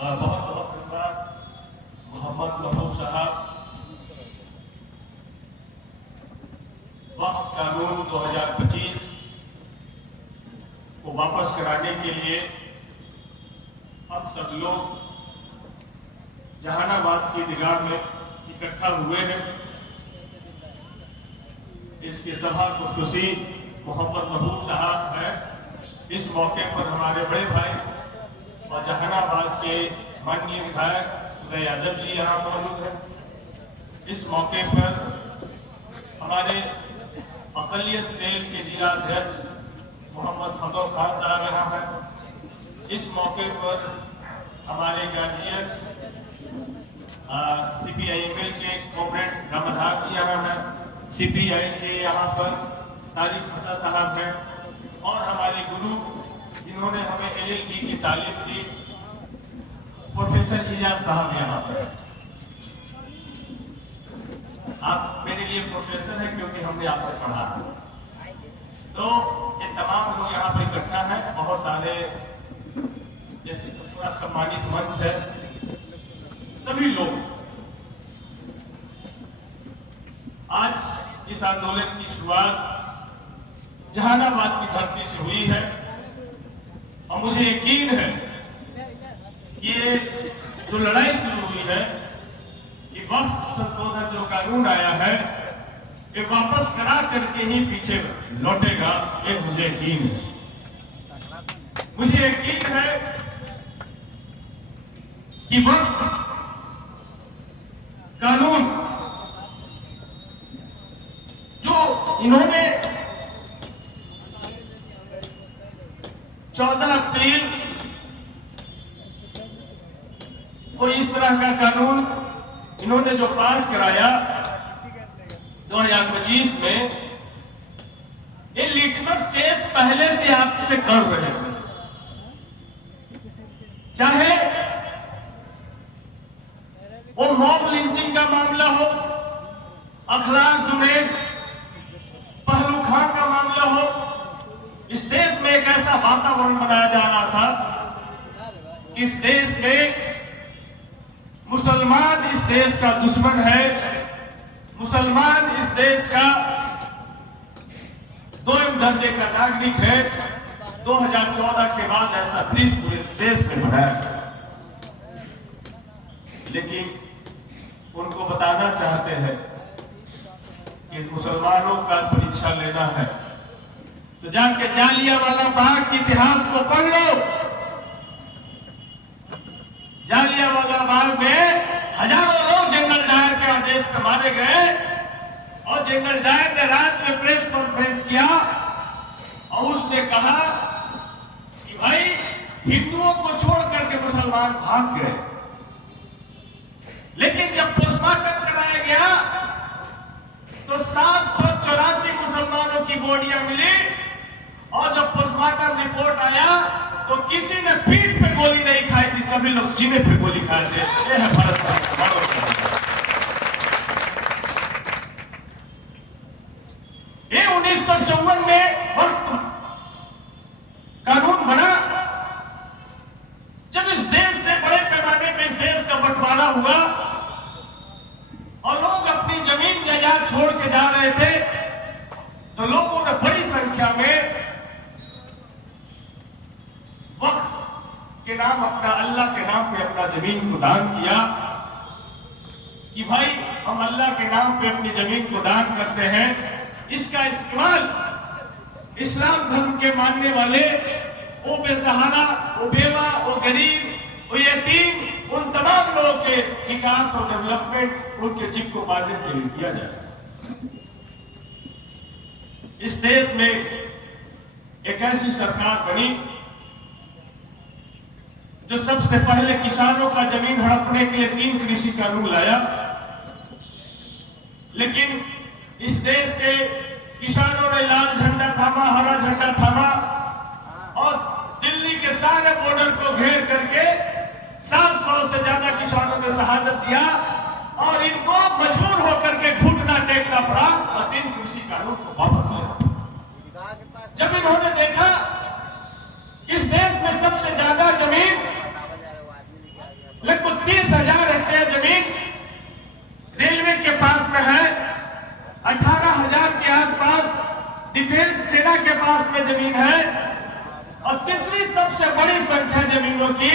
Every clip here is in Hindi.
बहुत बहुत धन्यवाद मोहम्मद महबूब साहब। वक्फ कानून 2025 को वापस कराने के लिए हम सब लोग जहानाबाद की निगाह में इकट्ठा हुए हैं। इसकी सभा खुशखुशी मोहम्मद महबूब साहब है। इस मौके पर हमारे बड़े भाई और जहानाबाद के माननीय विधायक सुदय यादव जी यहाँ मौजूद हैं। इस मौके पर हमारे अकलियत सेल के जिला अध्यक्ष मोहम्मद फतह खान साहब यहाँ हैं। इस मौके पर हमारे गार्जियन CPI-ML के कॉमरेड रामधार जी यहाँ हैं। CPI के यहाँ पर तारिक फता साहब हैं और हमारे गुरु जिन्होंने हमें LLB की तालीम दी प्रोफेसर इजाज साहब यहाँ पर। आप मेरे लिए प्रोफेसर है क्योंकि हमने आपसे पढ़ा है। तो ये तमाम लोग यहाँ पर इकट्ठा है। बहुत सारे इस पूरा सम्मानित मंच है। सभी लोग आज इस आंदोलन की शुरुआत जहानाबाद की धरती से हुई है और मुझे यकीन है कि ये जो लड़ाई शुरू हुई है, ये वक्फ संशोधन जो कानून आया है, ये वापस करा करके ही पीछे लौटेगा, ये मुझे यकीन है। मुझे यकीन है कि वक्फ कानून जो इन्होंने 14 अप्रैल को इस तरह का कानून इन्होंने जो पास कराया 2025 में, ये लिटमस टेस्ट पहले से आपसे कर रहे थे। चाहे वो मॉब लिंचिंग का मामला हो, अखलाक जुनैद पहलू खान का मामला हो, इस देश में एक ऐसा वातावरण बनाया जा रहा था कि इस देश में मुसलमान इस देश का दुश्मन है, मुसलमान इस देश का दोयम दर्जे का नागरिक है। 2014 के बाद ऐसा दृश्य पूरे देश में बनाया गया, लेकिन उनको बताना चाहते हैं कि मुसलमानों का परीक्षा लेना है तो जाके जालियांवाला बाग के इतिहास को पढ़ लो। जालियांवाला बाग में हजारों लोग जनरल डायर के आदेश पर मारे गए और जनरल डायर ने रात में प्रेस कॉन्फ्रेंस किया और उसने कहा कि भाई हिंदुओं को छोड़ करके मुसलमान भाग गए। लेकिन जब पोस्टमार्टम कराया गया तो 784 मुसलमानों की बॉडियां मिली और जब पोस्टमार्टम रिपोर्ट आया तो किसी ने पीठ पे गोली नहीं खाई थी, सभी लोग सीने पे गोली खाए थे। ये है भारत का। ये 1954 में वक्त कानून बना जब इस देश से बड़े पैमाने पे इस देश का बंटवारा हुआ और लोग अपनी जमीन जायदाद छोड़ के जा रहे थे, तो लोगों ने बड़ी संख्या में वक्त के नाम अपना, अल्लाह के नाम पे अपना जमीन को दान किया कि भाई हम अल्लाह के नाम पे अपनी जमीन को दान करते हैं। इसका इस्तेमाल इस्लाम धर्म के मानने वाले, वो बेसहारा, वो बेवा, वो गरीब, वो यतीम, उन तमाम लोगों के विकास और डेवलपमेंट, उनके जीविकोपार्जन के लिए किया जाए। इस देश में एक ऐसी सरकार बनी जो सबसे पहले किसानों का जमीन हड़पने के लिए 3 कृषि कानून लाया। लेकिन इस देश के किसानों ने लाल झंडा थामा, हरा झंडा थामा और दिल्ली के सारे बॉर्डर को घेर करके 700 से ज्यादा किसानों ने शहादत दिया और इनको मजबूर होकर के घुटना टेकना पड़ा और 3 कृषि कानून को वापस लेना। जब इन्होंने देखा इस देश में सबसे ज्यादा जमीन जमीन है, और तीसरी सबसे बड़ी संख्या जमीनों की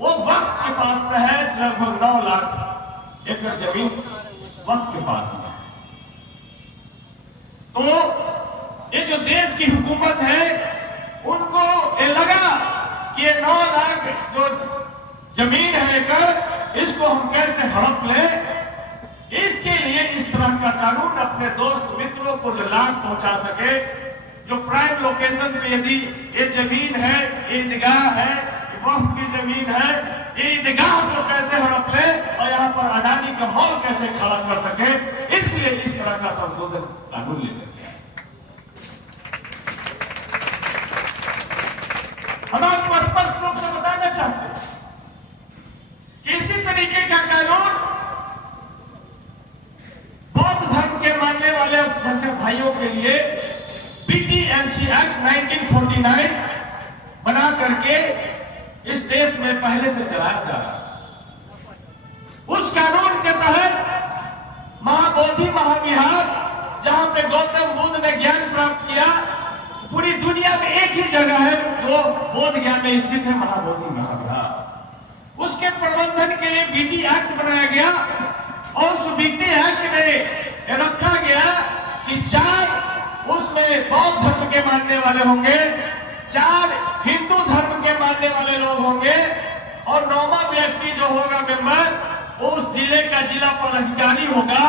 वो वक्त के पास में है। लगभग 9 लाख एकड़ जमीन वक्त के पास में। तो ये जो देश की हुकूमत है उनको ये लगा कि ये 9 लाख जो जमीन है एकड़, इसको हम कैसे हड़प ले। इसके लिए इस तरह का कानून अपने दोस्त मित्रों को जो लाभ पहुंचा सके, जो प्राइम लोकेशन पे यदि ये जमीन है, ये ईदगाह है, वक्फ की जमीन है, ये ईदगाह को कैसे हड़प ले और यहाँ पर अडानी का मॉल कैसे खड़ा कर सके, इसलिए इस तरह का संशोधन कानून लेकर के आए। हम आपको स्पष्ट रूप से बताना चाहते हैं कि इसी तरीके का कानून बौद्ध धर्म के मानने वाले अल्पसंख्यक भाइयों के लिए बीटीएमसी एक्ट 1949 बना करके इस देश में पहले से चलाया जा रहा है। उस कानून के तहत महाबोधि महाविहार, जहां पे गौतम बुद्ध ने ज्ञान प्राप्त किया, पूरी दुनिया में एक ही जगह है जो बोध गया में स्थित है, महाबोधि महाविहार। उसके प्रबंधन के लिए बीटी एक्ट बनाया गया और उस बीटी एक्ट में रखा गया कि 4 उसमें बौद्ध धर्म के मानने वाले होंगे, 4 हिंदू धर्म के मानने वाले लोग होंगे, और 9वां व्यक्ति जो होगा मेंबर, वो उस जिले का जिला पदाधिकारी होगा।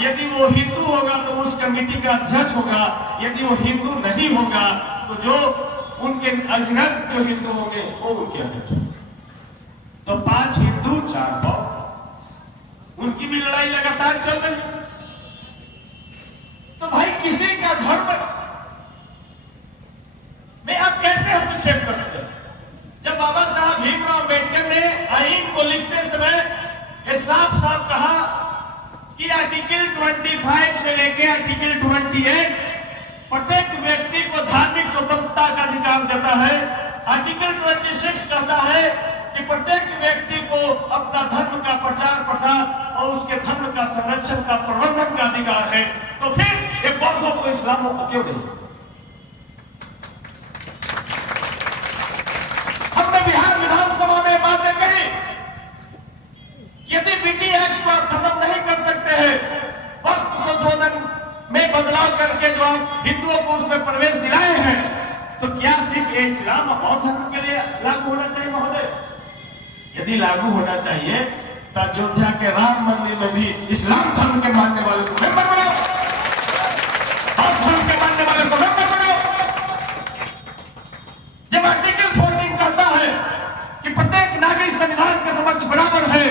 यदि वो हिंदू होगा तो उस कमेटी का अध्यक्ष होगा, यदि वो हिंदू नहीं होगा तो जो उनके अधीनस्थ जो हिंदू होंगे वो उनके अध्यक्ष होंगे। तो 5 हिंदू 4 बौद्ध, उनकी भी लड़ाई लगातार चल रही है। तो भाई किसी का धर्म में आप कैसे हस्तक्षेप करते हैं? जब बाबा साहब भीमराव अम्बेडकर ने आईन को लिखते समय ये साफ साफ कहा कि आर्टिकल 25 से लेकर आर्टिकल 28 प्रत्येक व्यक्ति को धार्मिक स्वतंत्रता का अधिकार देता है। आर्टिकल 26 कहता है कि प्रत्येक व्यक्ति को अपना धर्म का प्रचार प्रसार और उसके धर्म का संरक्षण का प्रबंधन का अधिकार है। तो फिर ये बौद्धों को इस्लामों को क्यों नहीं? हमने बिहार विधानसभा में बातें कही, यदि बीटी एक्ट को आप खत्म नहीं कर सकते हैं, वक्त संशोधन में बदलाव करके जो आप हिंदुओं को उसमें प्रवेश दिलाए हैं, तो क्या सिर्फ ये इस्लाम और बौद्ध धर्म के लिए लागू होना चाहिए महोदय? यदि लागू होना चाहिए तो अयोध्या के राम मंदिर में भी इस्लाम धर्म के मानने वाले को मेंबर बनाओ, बौद्ध धर्म के मानने वाले को मेंबर बनाओ। जब आर्टिकल 14 कहता है कि प्रत्येक नागरिक संविधान के समक्ष बराबर है,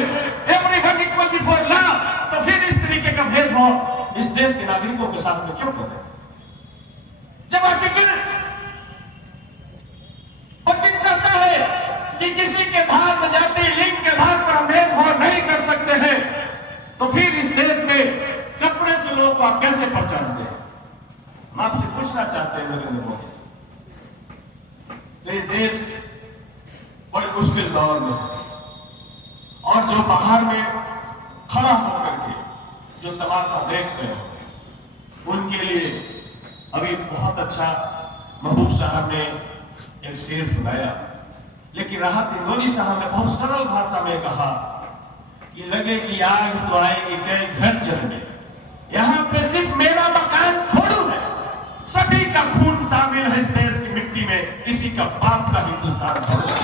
एवरीवन इक्वल बिफोर लॉ, तो फिर इस तरीके का भेदभाव इस देश के नागरिकों के साथ में क्यों कर रहे हैं? जब आर्टिकल 14 कहता है कि किसी के धर्म जाति लिंग के आधार पर हम भेदभाव नहीं कर सकते हैं, तो फिर इस देश में कपड़े से लोगों को आप कैसे पहचानते हैं? हम आपसे पूछना चाहते हैं नरेंद्र मोदी, तो ये देश बड़े मुश्किल दौर में, और जो बाहर में खड़ा होकर के जो तमाशा देख रहे हो, उनके लिए अभी बहुत अच्छा महबूब साहब ने एक शेर सुनाया, लेकिन राहत इंदौरी साहब ने बहुत सरल भाषा में कहा कि लगे कि आग तो आएगी कई घर जलने, यहाँ पे सिर्फ मेरा मकान थोड़ू है, सभी का खून शामिल है इस देश की मिट्टी में, किसी का बाप का हिंदुस्तान थोड़ा।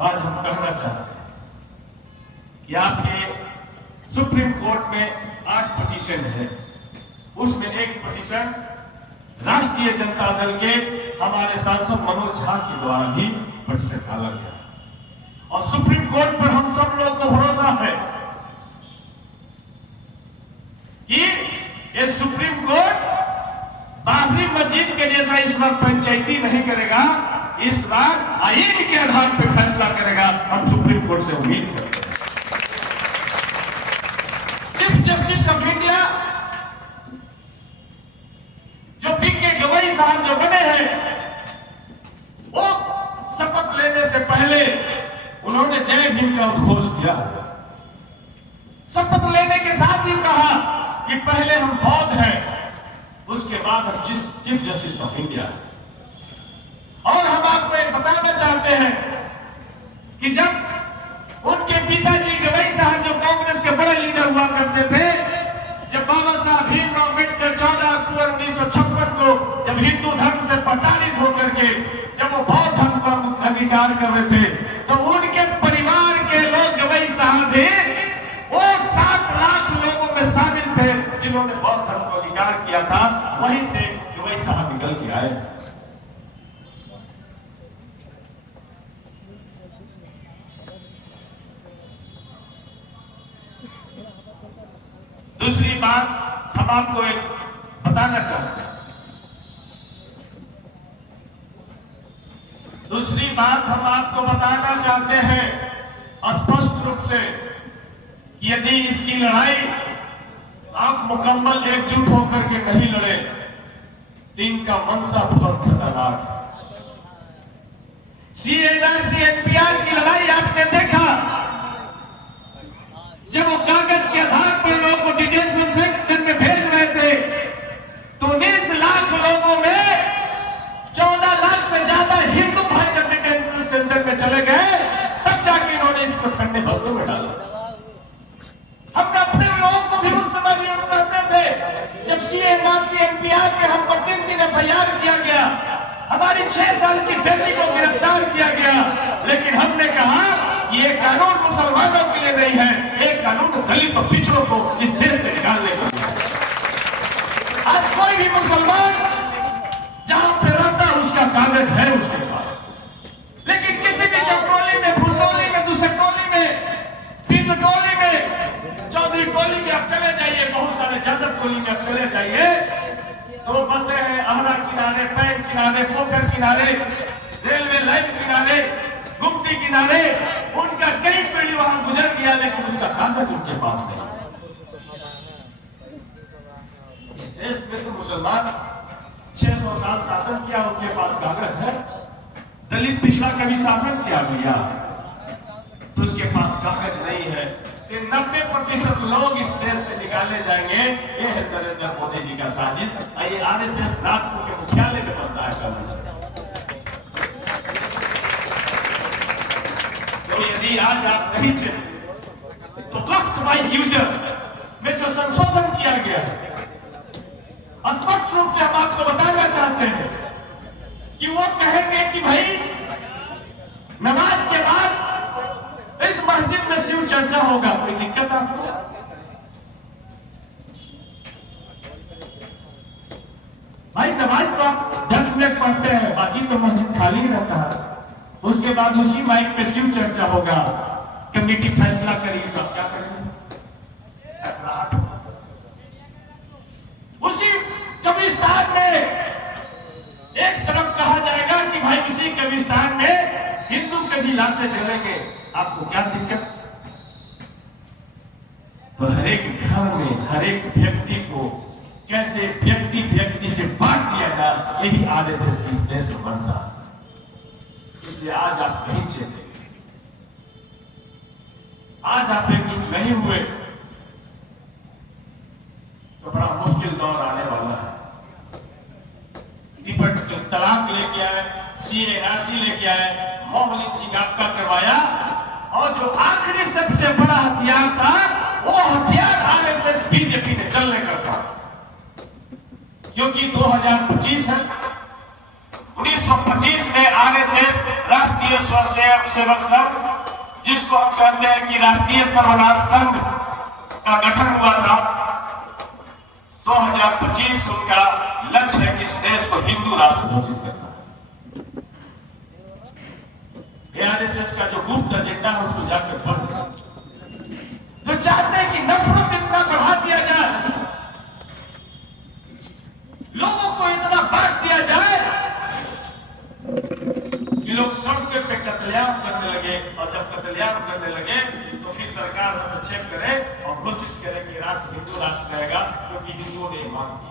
आज हम कहना चाहते हैं कि आपके सुप्रीम कोर्ट में 8 पिटीशन है, उसमें एक पिटीशन राष्ट्रीय जनता दल के हमारे सांसद मनोज झा के द्वारा भी पिटीशन डाला गया, और सुप्रीम कोर्ट पर हम सब लोग को भरोसा है कि ये सुप्रीम कोर्ट बाबरी मस्जिद के जैसा इस बार पंचायती नहीं करेगा, इस बार आईन के आधार पर फैसला करेगा। हम सुप्रीम कोर्ट से उम्मीद करेंगे। चीफ जस्टिस ऑफ इंडिया जो पीके गवई साहब जो बने हैं, वो शपथ लेने से पहले उन्होंने जय भीम का उद्घोष किया। शपथ लेने के साथ ही कहा कि पहले हम बौद्ध हैं, उसके बाद हम चीफ जस्टिस ऑफ इंडिया है। और हम आपको एक बताना चाहते हैं कि जब उनके पिताजी गवई साहब जो कांग्रेस के बड़े लीडर हुआ करते थे, जब बाबा साहब भीमराव अम्बेडकर 14 अक्टूबर 1956 को जब हिंदू धर्म से प्रताड़ित होकर के जब वो बौद्ध धर्म को अंगीकार कर रहे थे, तो उनके परिवार के लोग गवई साहब भी वो 7 लाख लोगों में शामिल थे जिन्होंने बौद्ध धर्म को अंगीकार किया था। वहीं से गवई साहब निकल के आए। दूसरी बात हम आपको एक बताना चाहते हैं, स्पष्ट रूप से कि यदि इसकी लड़ाई आप मुकम्मल एकजुट होकर के नहीं लड़े तो इनका मंशा बहुत खतरनाक है। सीएनआरसी एनपीआर की लड़ाई आपने देखा, जब वो कागज के आधार पर लोगों को डिटेंशन सेंटर में भेज रहे थे तो 19 लाख लोगों में 14 लाख से ज्यादा हिंदू भाई जब डिटेंशन सेंटर में चले गए, तब जाके इन्होंने इसको ठंडे बस्तों में डाला। हम अपने लोगों को भी उस समय भी कहते थे, जब सीएनआरसी एनपीआर के हम पर 3 दिन एफआईआर किया गया, हमारी 6 साल की बेटी को गिरफ्तार किया गया, लेकिन हमने कहा कि ये कानून मुसलमानों के लिए नहीं है, एक कानून दलित और पिछड़ों को इस देश से निकालने का। आज कोई भी मुसलमान जहां पे रहता है उसका कागज है उसके पास, लेकिन किसी भी चपटोली में, फुलटोली में, दूसरे टोली में, पिंड टोली में, चौधरी टोली में आप चले जाइए, बहुत सारे जादव टोली में आप चले जाइए, तो बसे हैं अहरा किनारे, पैन किनारे, पोखर किनारे, रेलवे लाइन किनारे, गुमती किनारे, उनका कई पीढ़ी वहां गुजर गया, लेकिन उसका कागज उनके पास नहीं। इस देश में तो मुसलमान 600 साल शासन किया, उनके पास कागज है। दलित पिछड़ा कभी शासन किया भैया तो उसके पास कागज नहीं है। 90% लोग इस देश से निकाले जाएंगे। ये है नरेंद्र मोदी जी का साजिश। ये आरएसएस नागपुर के मुख्यालय में बनता है कल। तो यदि आज आप नहीं चले तो वक्त बाई यूजर में जो संशोधन किया गया है, स्पष्ट रूप से हम आपको बताना चाहते हैं कि वो कहेंगे कि भाई नमाज के बाद इस मस्जिद में शिव चर्चा होगा, कोई दिक्कत आपको? भाई नमाज तो आप 10 मिनट पढ़ते हैं, बाकी तो मस्जिद खाली रहता है। उसके बाद उसी माइक पे शिव चर्चा होगा, कमेटी फैसला करेगी, तो क्या करेंगे? उसी कब्रिस्तान में एक तरफ कहा जाएगा कि भाई इसी कब्रिस्तान में हिंदू के भी लाशें जलेंगे, आपको क्या दिक्कत? तो हर एक घर में हर एक व्यक्ति को कैसे व्यक्ति से बांट दिया जाए, यही आरएसएस की इस देश में मंशा। इसलिए आज आप नहीं चले, आज आप एकजुट नहीं हुए तो बड़ा मुश्किल दौर आने वाला है। तलाक लेके आए, सीएनआरसी लेके आए, मोहम्मद जी का करवाया, और जो आखिरी सबसे बड़ा हथियार था वो हथियार आरएसएस बीजेपी ने चलने का कहा, क्योंकि 2025 है। 1925 में आरएसएस राष्ट्रीय स्वयंसेवक संघ, जिसको हम कहते हैं कि राष्ट्रीय सर्वनाश संघ का गठन हुआ था। 2025 उनका लक्ष्य है कि इस देश को हिंदू राष्ट्र घोषित करना। आरएसएस का जो गुप्त एजेंडा है उसको जाकर पढ़, जो चाहते हैं कि नफरत इतना बढ़ा दिया जाए, लोगों को इतना बांट दिया जाए कि लोग सड़क पे कत्लेआम करने लगे, और जब कत्लेआम करने लगे तो फिर सरकार हस्तक्षेप करे और घोषित करे कि राष्ट्र हिंदू राष्ट्र रहेगा, क्योंकि हिंदुओं ने मांग किया।